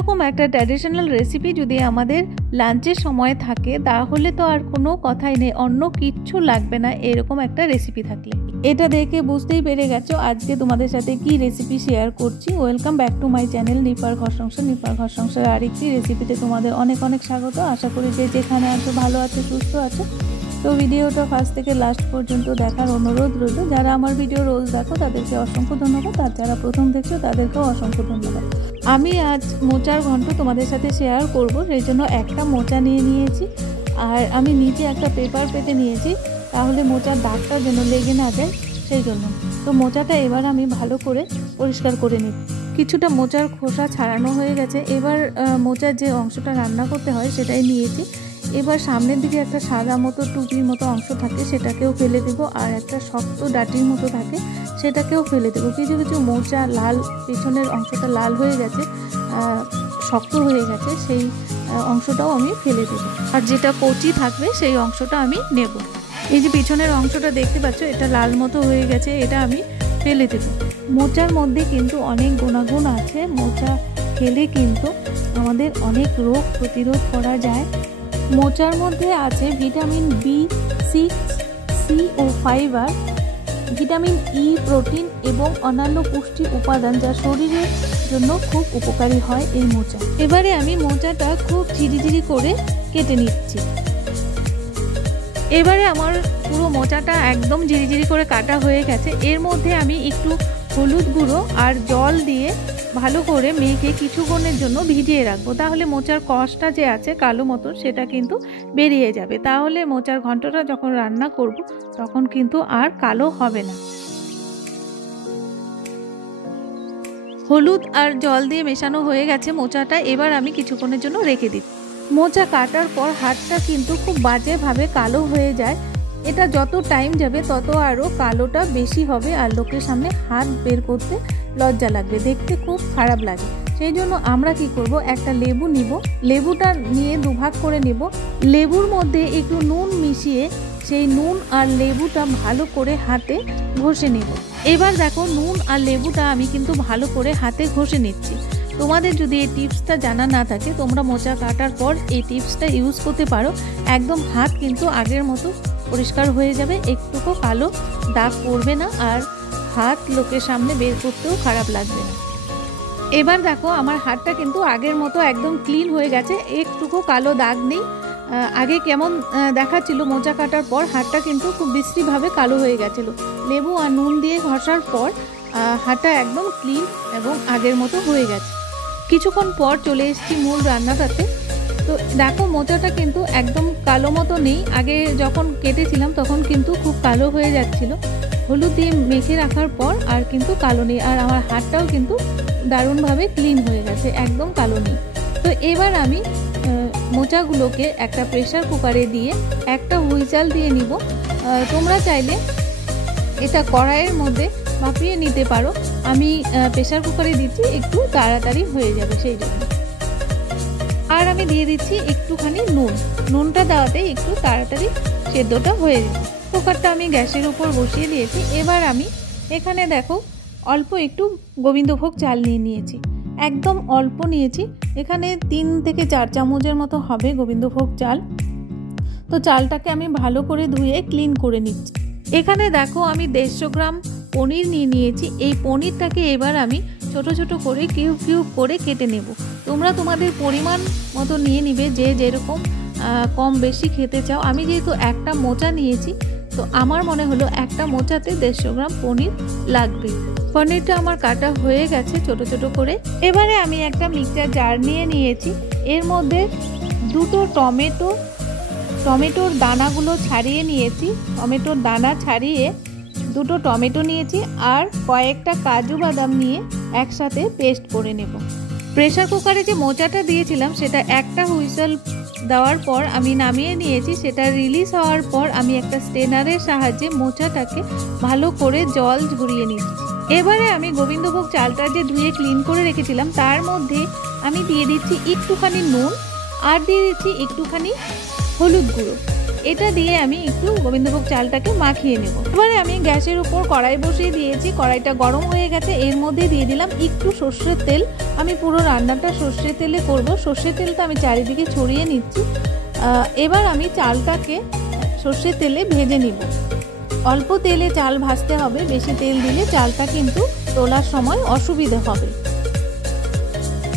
এরকম একটা traditional recipe যদি আমাদের লাঞ্চের সময় থাকে তাহলে তো আর কোনো কথাই নেই, অন্য কিচ্ছু লাগবে না এরকম একটা রেসিপি থাকলে। এটা দেখে বুঝতেই পেরে গেছো আজকে তোমাদের সাথে কি রেসিপি শেয়ার করছি। Welcome back to my channel নিপার ঘর সংসার। নিপার ঘর সংসার আরেকটি রেসিপিতে তোমাদের অনেক অনেক স্বাগত। আশা করি যে যেখানে আছো ভালো আছো, সুস্থ আছো। তো ভিডিওটা ফার্স্ট থেকে লাস্ট পর্যন্ত দেখার অনুরোধ রইল। যারা আমার ভিডিও রোজ দেখো তাদেরকে অসংখ্য ধন্যবাদ, আর যারা প্রথম দেখছো তাদেরকেও অসংখ্য ধন্যবাদ। আমি আজ মোচার ঘন্ট তোমাদের সাথে শেয়ার করব, সেই জন্য একটা মোচা নিয়ে নিয়েছি, আর আমি নিচে একটা পেপার পেতে নিয়েছি, তাহলে মোচার দাগটা যেন লেগে না যায় সেই জন্য। তো মোচাটা এবার আমি ভালো করে পরিষ্কার করে নিই। কিছুটা মোচার খোসা ছাড়ানো হয়ে গেছে। এবার মোচার যে অংশটা রান্না করতে হয় সেটাই নিয়েছি। এবার সামনের দিকে একটা সাদা মতো টুপির মতো অংশ থাকে সেটাকেও ফেলে দেবো, আর একটা শক্ত ডাটির মতো থাকে সেটাকেও ফেলে দেবো। কিছু কিছু মোচা লাল, পেছনের অংশটা লাল হয়ে গেছে, শক্ত হয়ে গেছে, সেই অংশটাও আমি ফেলে দেবো। আর যেটা কচি থাকবে সেই অংশটা আমি নেব। এই যে পিছনের অংশটা দেখতে পাচ্ছ, এটা লাল মতো হয়ে গেছে, এটা আমি ফেলে দেব। মোচার মধ্যে কিন্তু অনেক গুণাগুণ আছে। মোচা খেলে কিন্তু আমাদের অনেক রোগ প্রতিরোধ করা যায়। মোচার মধ্যে আছে ভিটামিন B6, C ও ফাইবার, ভিটামিন ই, প্রোটিন এবং অন্যান্য পুষ্টি উপাদান যা শরীরের জন্য খুব উপকারী হয় এই মোচা। এবারে আমি মোচাটা খুব ঝিরিঝিরি করে কেটে নিচ্ছি। এবারে আমার পুরো মোচাটা একদম ঝিরিঝিরি করে কাটা হয়ে গেছে। এর মধ্যে আমি একটু হলুদ গুঁড়ো আর জল দিয়ে ভালো করে মেখে কিছুক্ষণের জন্য ভিজিয়ে রাখবো। তাহলে মোচার কষটা যে আছে কালো মতো সেটা কিন্তু বেরিয়ে যাবে। তাহলে মোচার ঘন্টটা যখন রান্না করব তখন কিন্তু আর কালো হবে না। হলুদ আর জল দিয়ে মেশানো হয়ে গেছে মোচাটা, এবার আমি কিছুক্ষণের জন্য রেখে দিই। মোচা কাটার পর হাতটা কিন্তু খুব বাজেভাবে কালো হয়ে যায়। এটা যত টাইম যাবে তত আরও কালোটা বেশি হবে, আর লোকের সামনে হাত বের করতে লজ্জা লাগবে, দেখতে খুব খারাপ লাগে। সেই জন্য আমরা কি করব, একটা লেবু নিব, লেবুটা নিয়ে দুভাগ করে নেব, লেবুর মধ্যে একটু নুন মিশিয়ে সেই নুন আর লেবুটা ভালো করে হাতে ঘষে নেব। এবার দেখো নুন আর লেবুটা আমি কিন্তু ভালো করে হাতে ঘষে নিচ্ছি। তোমাদের যদি এই টিপসটা জানা না থাকে তোমরা মোচা কাটার পর এই টিপসটা ইউজ করতে পারো। একদম হাত কিন্তু আগের মতো পরিষ্কার হয়ে যাবে, একটুকু কালো দাগ পড়বে না, আর হাত লোকের সামনে বের করতেও খারাপ লাগবে না। এবার দেখো আমার হাতটা কিন্তু আগের মতো একদম ক্লিন হয়ে গেছে, একটুকু কালো দাগ নেই। আগে কেমন দেখাচ্ছিল মোচা কাটার পর, হাতটা কিন্তু খুব বিশ্রীভাবে কালো হয়ে গেছিলো। লেবু আর নুন দিয়ে ঘষার পর হাতটা একদম ক্লিন এবং আগের মতো হয়ে গেছে। কিছুক্ষণ পর চলে এসেছি মূল রান্নাটাতে। তো দেখো মোচাটা কিন্তু একদম কালো মতো নেই, আগে যখন কেটেছিলাম তখন কিন্তু খুব কালো হয়ে যাচ্ছিল। হলুদ দিয়ে মেখে রাখার পর আর কিন্তু কালো নেই, আর আমার হাতটাও কিন্তু দারুণভাবে ক্লিন হয়ে গেছে, একদম কালো নেই। তো এবার আমি মোচাগুলোকে একটা প্রেসার কুকারে দিয়ে একটা হুইসেল দিয়ে নিব। তোমরা চাইলে এটা কড়াইয়ের মধ্যে ভাপিয়ে নিতে পারো, আমি প্রেসার কুকারে দিচ্ছি, একটু তাড়াতাড়ি হয়ে যাবে সেই জন্য। আর আমি দিয়ে দিচ্ছি একটুখানি নুনটা দেওয়াতে একটু তাড়াতাড়ি সেদ্ধটা হয়ে যাবে। কুকারটা আমি গ্যাসের উপর বসিয়ে দিয়েছি। এবার আমি এখানে দেখো অল্প একটু গোবিন্দভোগ চাল নিয়ে নিয়েছি, একদম অল্প নিয়েছি, এখানে 3 থেকে 4 চামচের মতো হবে গোবিন্দভোগ চাল। তো চালটাকে আমি ভালো করে ধুয়ে ক্লিন করে নিচ্ছি। এখানে দেখো আমি 150 গ্রাম পনির নিয়ে নিয়েছি। এই পনিরটাকে এবার আমি ছোট ছোট করে কিউব কিউব করে কেটে নেব। তোমরা তোমাদের পরিমাণ মতো নিয়ে নিবে, যে যেরকম কম বেশি খেতে চাও। আমি যেহেতু একটা মোচা নিয়েছি, তো আমার মনে হলো একটা মোচাতে 150 গ্রাম পনির লাগবে। পনিরটা আমার কাটা হয়ে গেছে ছোট ছোট করে। এবারে আমি একটা মিক্সচার জার নিয়ে নিয়েছি, এর মধ্যে 2টো টমেটোর দানাগুলো ছাড়িয়ে নিয়েছি, টমেটোর দানা ছাড়িয়ে 2টো টমেটো নিয়েছি, আর কয়েকটা কাজু বাদাম নিয়ে একসাথে পেস্ট করে নেব। প্রেসার কুকারে যে মোচাটা দিয়েছিলাম সেটা একটা হুইসেল দেওয়ার পর আমি নামিয়ে নিয়েছি। সেটা রিলিজ হওয়ার পর আমি একটা স্ট্রেনারের সাহায্যে মোচাটাকে ভালো করে জল ঝরিয়ে নিচ্ছি। এবারে আমি গোবিন্দভোগ চালটা যে ধুয়ে ক্লিন করে রেখেছিলাম তার মধ্যে আমি দিয়ে দিচ্ছি একটুখানি নুন, আর দিয়ে দিচ্ছি একটুখানি হলুদ গুঁড়ো। এটা দিয়ে আমি একটু গোবিন্দভোগ চালটাকে মাখিয়ে নেব। এবারে আমি গ্যাসের উপর কড়াই বসিয়ে দিয়েছি, কড়াইটা গরম হয়ে গেছে। এর মধ্যে দিয়ে দিলাম একটু সর্ষের তেল। আমি পুরো রান্নাটা সর্ষের তেলে করব। সর্ষের তেলটা আমি চারিদিকে ছড়িয়ে নিচ্ছি। এবার আমি চালটাকে সর্ষের তেলে ভেজে নিব। অল্প তেলে চাল ভাজতে হবে, বেশি তেল দিলে চালটা কিন্তু তোলার সময় অসুবিধা হবে।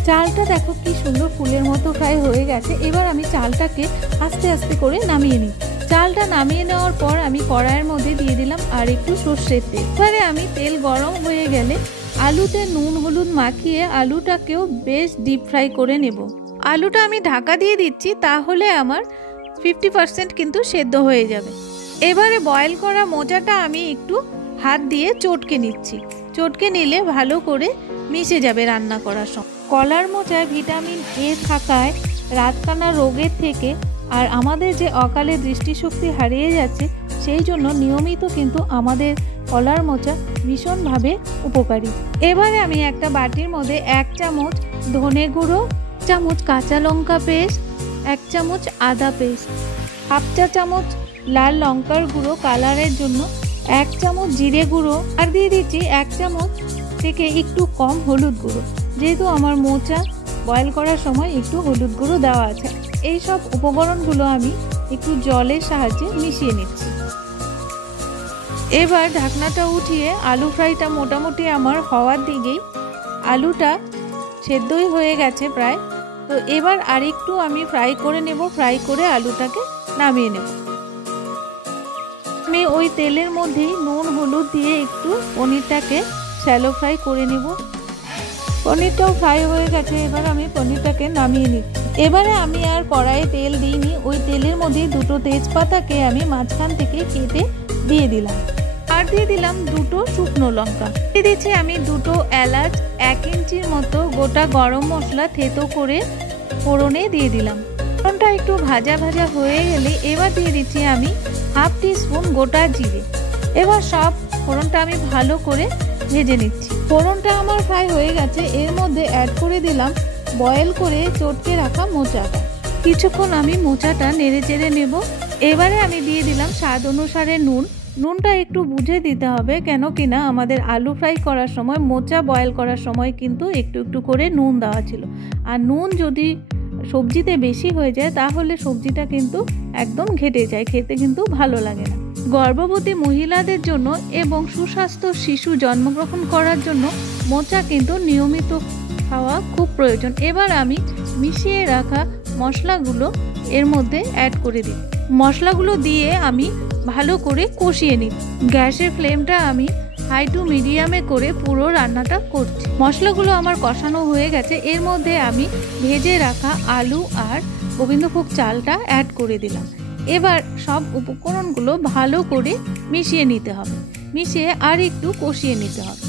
চালটা দেখো কি সুন্দর ফুলের মতো ফ্রাই হয়ে গেছে। এবার আমি চালটাকে আস্তে আস্তে করে নামিয়ে নিই। চালটা নামিয়ে নেওয়ার পর আমি কড়াইয়ের মধ্যে দিয়ে দিলাম আর একটু সর্ষের তেল। এবারে আমি তেল গরম হয়ে গেলে আলুতে নুন হলুদ মাখিয়ে আলুটাকেও বেশ ডিপ ফ্রাই করে নেব। আলুটা আমি ঢাকা দিয়ে দিচ্ছি, তাহলে আমার 50% কিন্তু সেদ্ধ হয়ে যাবে। এবারে বয়েল করা মোচাটা আমি একটু হাত দিয়ে চটকে নিচ্ছি। চটকে নিলে ভালো করে মিশে যাবে রান্না করার সময়। কলার মোচায় ভিটামিন এ থাকায় রাতকানা রোগের থেকে আর আমাদের যে অকালে দৃষ্টিশক্তি হারিয়ে যাচ্ছে, সেই জন্য নিয়মিত কিন্তু আমাদের কলার মোচা ভীষণভাবে উপকারী। এবারে আমি একটা বাটির মধ্যে 1 চামচ ধনে গুঁড়ো, 1 চামচ কাঁচা লঙ্কা পেস্ট, 1 চামচ আদা পেস্ট, 1/2 চা চামচ লাল লঙ্কার গুঁড়ো কালারের জন্য, 1 চামচ জিরে গুঁড়ো আর দিয়ে দিচ্ছি 1 চামচ থেকে একটু কম হলুদ গুঁড়ো। যেহেতু আমার মোচা বয়েল করার সময় একটু হলুদ গুঁড়ো দেওয়া আছে। এই সব উপকরণগুলো আমি একটু জলের সাহায্যে মিশিয়ে নিচ্ছি। এবার ঢাকনাটা উঠিয়ে আলু ফ্রাইটা মোটামুটি আমার হওয়ার দিকেই, আলুটা সেদ্ধই হয়ে গেছে প্রায়। তো এবার আরেকটু আমি ফ্রাই করে নেব। ফ্রাই করে আলুটাকে নামিয়ে নেব। আমি ওই তেলের মধ্যেই নুন হলুদ দিয়ে একটু পনিরটাকে শ্যালো ফ্রাই করে নেব। পনিরটাও ফ্রাই হয়ে গেছে। এবার আমি পনিরটাকে নামিয়ে নিচ্ছি। এবারে আমি আর কড়াইয়ে তেল দিইনি, ওই তেলের মধ্যে 2টো তেজপাতাকে আমি মাঝখান থেকে কেটে দিয়ে দিলাম আর দিয়ে দিলাম 2টো শুকনো লঙ্কা। দিয়ে দিচ্ছি আমি 2টো এলাচ, 1 ইঞ্চির মতো গোটা গরম মশলা থেতো করে ফোড়নে দিয়ে দিলাম। ফোড়নটা একটু ভাজা ভাজা হয়ে গেলে এবার দিয়ে দিচ্ছি আমি 1/2 টিস্পুন গোটা জিরে। এবার সব ফোড়নটা আমি ভালো করে ভেজে নিচ্ছি। ফোড়নটা আমার ফ্রাই হয়ে গেছে। এর মধ্যে অ্যাড করে দিলাম বয়েল করে চটকে রাখা মোচাটা। কিছুক্ষণ আমি মোচাটা নেড়ে চেড়ে নেব। এবারে আমি দিয়ে দিলাম স্বাদ অনুসারে নুন। নুনটা একটু বুঝে দিতে হবে, কেন কিনা আমাদের আলু ফ্রাই করার সময়, মোচা বয়েল করার সময় কিন্তু একটু একটু করে নুন দেওয়া ছিল। আর নুন যদি সবজিতে বেশি হয়ে যায় তাহলে সবজিটা কিন্তু একদম ঘেটে যায়, খেতে কিন্তু ভালো লাগে না। গর্ভবতী মহিলাদের জন্য এবং সুস্বাস্থ্য শিশু জন্মগ্রহণ করার জন্য মোচা কিন্তু নিয়মিত খাওয়া খুব প্রয়োজন। এবার আমি মিশিয়ে রাখা মশলাগুলো এর মধ্যে অ্যাড করে দিই। মশলাগুলো দিয়ে আমি ভালো করে কষিয়ে নিই। গ্যাসের ফ্লেমটা আমি হাই টু মিডিয়ামে করে পুরো রান্নাটা করছি। মশলাগুলো আমার কষানো হয়ে গেছে। এর মধ্যে আমি ভেজে রাখা আলু আর গোবিন্দভোগ চালটা অ্যাড করে দিলাম। এবার সব উপকরণগুলো ভালো করে মিশিয়ে নিতে হবে। মিশিয়ে আর একটু কষিয়ে নিতে হবে।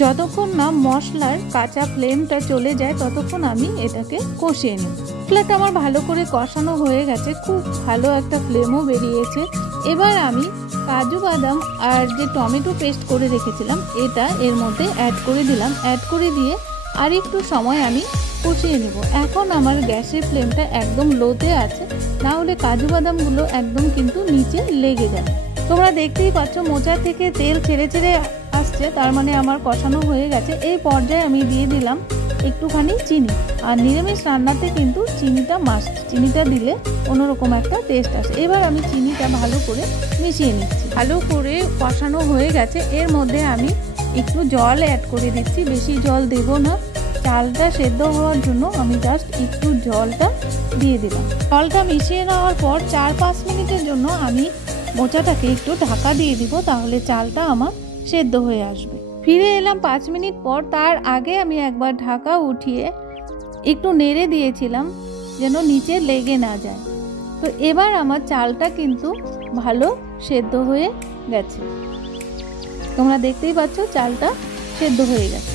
যতক্ষণ না মশলার কাঁচা ফ্লেমটা চলে যায় ততক্ষণ আমি এটাকে কষিয়ে নিই। মশলাটা আমার ভালো করে কষানো হয়ে গেছে, খুব ভালো একটা ফ্লেমও বেরিয়েছে। এবার আমি কাজু বাদাম আর যে টমেটো পেস্ট করে রেখেছিলাম এটা এর মধ্যে অ্যাড করে দিলাম। অ্যাড করে দিয়ে আর একটু সময় আমি কষিয়ে নেব। এখন আমার গ্যাসের ফ্লেমটা একদম লোতে আছে, না হলে কাজু বাদামগুলো একদম কিন্তু নিচে লেগে যাবে। তোমরা দেখতেই পাচ্ছ মোচা থেকে তেল ছেড়ে ছেড়ে আসছে, তার মানে আমার কষানো হয়ে গেছে। এই পর্যায়ে আমি দিয়ে দিলাম একটুখানি চিনি। আর নিরামিষ রান্নাতে কিন্তু চিনিটা মাস্ট, চিনিটা দিলে অন্যরকম একটা টেস্ট আসে। এবার আমি চিনিটা ভালো করে মিশিয়ে নিচ্ছি। ভালো করে কষানো হয়ে গেছে। এর মধ্যে আমি একটু জল অ্যাড করে দিচ্ছি, বেশি জল দেব না। চালটা সেদ্ধ হওয়ার জন্য আমি জাস্ট একটু জলটা দিয়ে দিলাম। জলটা মিশিয়ে নেওয়ার পর 4-5 মিনিটের জন্য আমি মোচাটাকে একটু ঢাকা দিয়ে দিব, তাহলে চালটা আমার সেদ্ধ হয়ে আসবে। ফিরে এলাম 5 মিনিট পর। তার আগে আমি একবার ঢাকা উঠিয়ে একটু নেড়ে দিয়েছিলাম যেন নিচে লেগে না যায়। তো এবার আমার চালটা কিন্তু ভালো সেদ্ধ হয়ে গেছে। তোমরা দেখতেই পাচ্ছ চালটা সেদ্ধ হয়ে গেছে।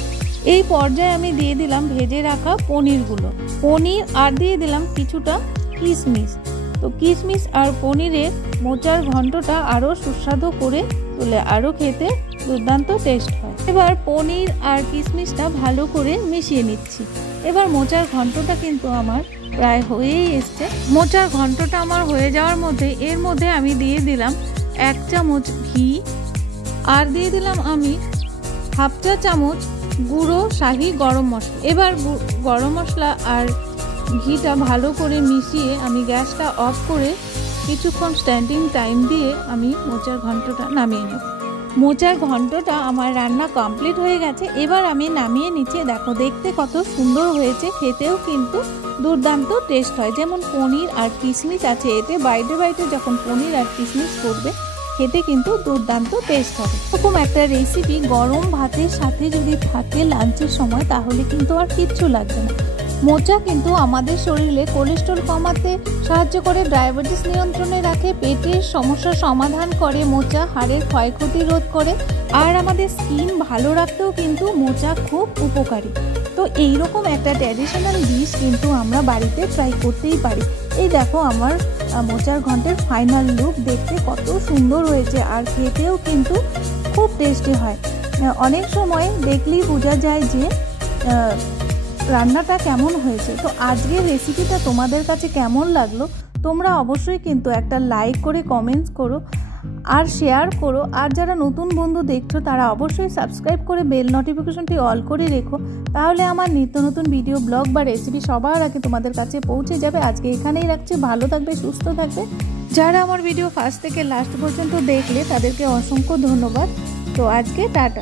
এই পর্যায়ে আমি দিয়ে দিলাম ভেজে রাখা পনিরগুলো, পনির আর দিয়ে দিলাম কিছুটা কিশমিশ। তো কিশমিশ আর পনিরের মোচার ঘন্টটা আরও সুস্বাদু করে তোলে, আরও খেতে দুর্দান্ত টেস্ট হয়। এবার পনির আর কিশমিশটা ভালো করে মিশিয়ে নিচ্ছি। এবার মোচার ঘন্টটা কিন্তু আমার প্রায় হয়েই এসছে। মোচার ঘন্টটা আমার হয়ে যাওয়ার মধ্যে এর মধ্যে আমি দিয়ে দিলাম 1 চামচ ঘি, আর দিয়ে দিলাম আমি হাফ চা চামচ গুঁড়ো শাহি গরম মশলা। এবার গরম মশলা আর ঘিটা ভালো করে মিশিয়ে আমি গ্যাসটা অফ করে কিছুক্ষণ স্ট্যান্ডিং টাইম দিয়ে আমি মোচার ঘন্টটা নামিয়ে নেব। মোচার ঘন্টটা আমার রান্না কমপ্লিট হয়ে গেছে। এবার আমি নামিয়ে নিচ্ছি। দেখো দেখতে কত সুন্দর হয়েছে, খেতেও কিন্তু দুর্দান্ত টেস্ট হয়। যেমন পনির আর কিশমিশ আছে এতে, বাইটে বাইটে যখন পনির আর কিশমিশ করবে খেতে কিন্তু দুর্দান্ত টেস্ট হবে। এরকম একটা রেসিপি গরম ভাতের সাথে যদি থাকে লাঞ্চের সময় তাহলে কিন্তু আর কিচ্ছু লাগবে না। মোচা কিন্তু আমাদের শরীরে কোলেস্ট্রল কমাতে সাহায্য করে, ডায়াবেটিস নিয়ন্ত্রণে রাখে, পেটের সমস্যার সমাধান করে মোচা, হাড়ের ক্ষয়ক্ষতি রোধ করে, আর আমাদের স্কিন ভালো রাখতেও কিন্তু মোচা খুব উপকারী। তো এইরকম একটা ট্র্যাডিশনাল ডিশ কিন্তু আমরা বাড়িতে ট্রাই করতেই পারি। এই দেখো আমার মোচার ঘন্টের ফাইনাল লুক, দেখতে কত সুন্দর হয়েছে আর খেতেও কিন্তু খুব টেস্টি হয়। অনেক সময় দেখলেই বোঝা যায় যে রান্নাটা কেমন হয়েছে। তো আজকের রেসিপিটা তোমাদের কাছে কেমন লাগলো তোমরা অবশ্যই কিন্তু একটা লাইক করে কমেন্টস করো আর শেয়ার করো। আর যারা নতুন বন্ধু দেখছো তারা অবশ্যই সাবস্ক্রাইব করে বেল নোটিফিকেশনটি অল করে রেখো, তাহলে আমার নিত্য নতুন ভিডিও, ব্লগ বা রেসিপি সবার আগে তোমাদের কাছে পৌঁছে যাবে। আজকে এখানেই রাখছি, ভালো থাকবে, সুস্থ থাকবে। যারা আমার ভিডিও ফার্স্ট থেকে লাস্ট পর্যন্ত দেখলে তাদেরকে অসংখ্য ধন্যবাদ। তো আজকে টাটা।